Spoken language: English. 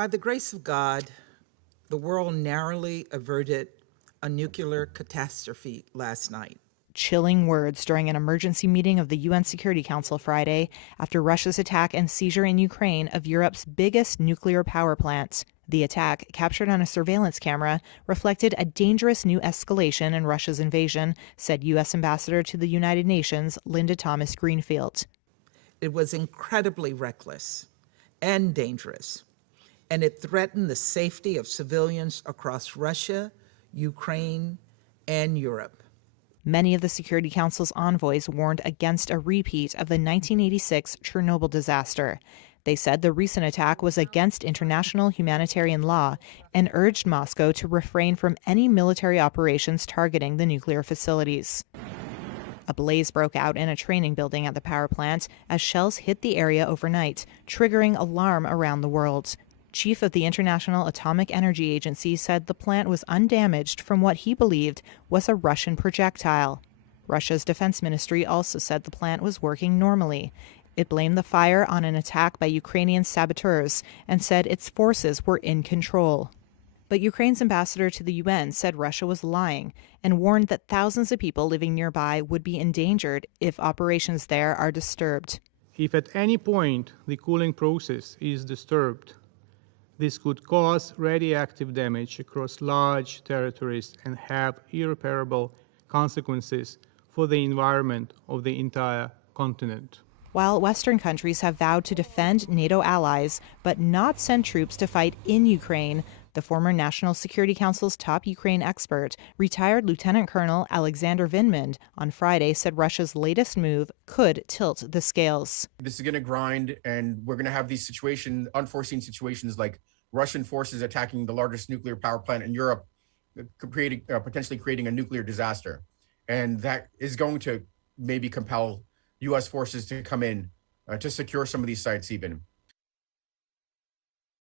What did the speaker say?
By the grace of God, the world narrowly averted a nuclear catastrophe last night. Chilling words during an emergency meeting of the UN Security Council Friday after Russia's attack and seizure in Ukraine of Europe's biggest nuclear power plant. The attack, captured on a surveillance camera, reflected a dangerous new escalation in Russia's invasion, said U.S. Ambassador to the United Nations Linda Thomas-Greenfield. It was incredibly reckless and dangerous, and it threatened the safety of civilians across Russia, Ukraine, and Europe. Many of the Security Council's envoys warned against a repeat of the 1986 Chernobyl disaster. They said the recent attack was against international humanitarian law and urged Moscow to refrain from any military operations targeting the nuclear facilities. A blaze broke out in a training building at the power plant as shells hit the area overnight, triggering alarm around the world. Chief of the International Atomic Energy Agency said the plant was undamaged from what he believed was a Russian projectile. Russia's defense ministry also said the plant was working normally. It blamed the fire on an attack by Ukrainian saboteurs and said its forces were in control. But Ukraine's ambassador to the UN said Russia was lying and warned that thousands of people living nearby would be endangered if operations there are disturbed. If at any point the cooling process is disturbed, this could cause radioactive damage across large territories and have irreparable consequences for the environment of the entire continent. While Western countries have vowed to defend NATO allies but not send troops to fight in Ukraine, the former National Security Council's top Ukraine expert, retired Lieutenant Colonel Alexander Vindman, on Friday said Russia's latest move could tilt the scales. This is going to grind, and we're going to have these unforeseen situations like Russian forces attacking the largest nuclear power plant in Europe, potentially creating a nuclear disaster. And that is going to maybe compel U.S. forces to come in to secure some of these sites even.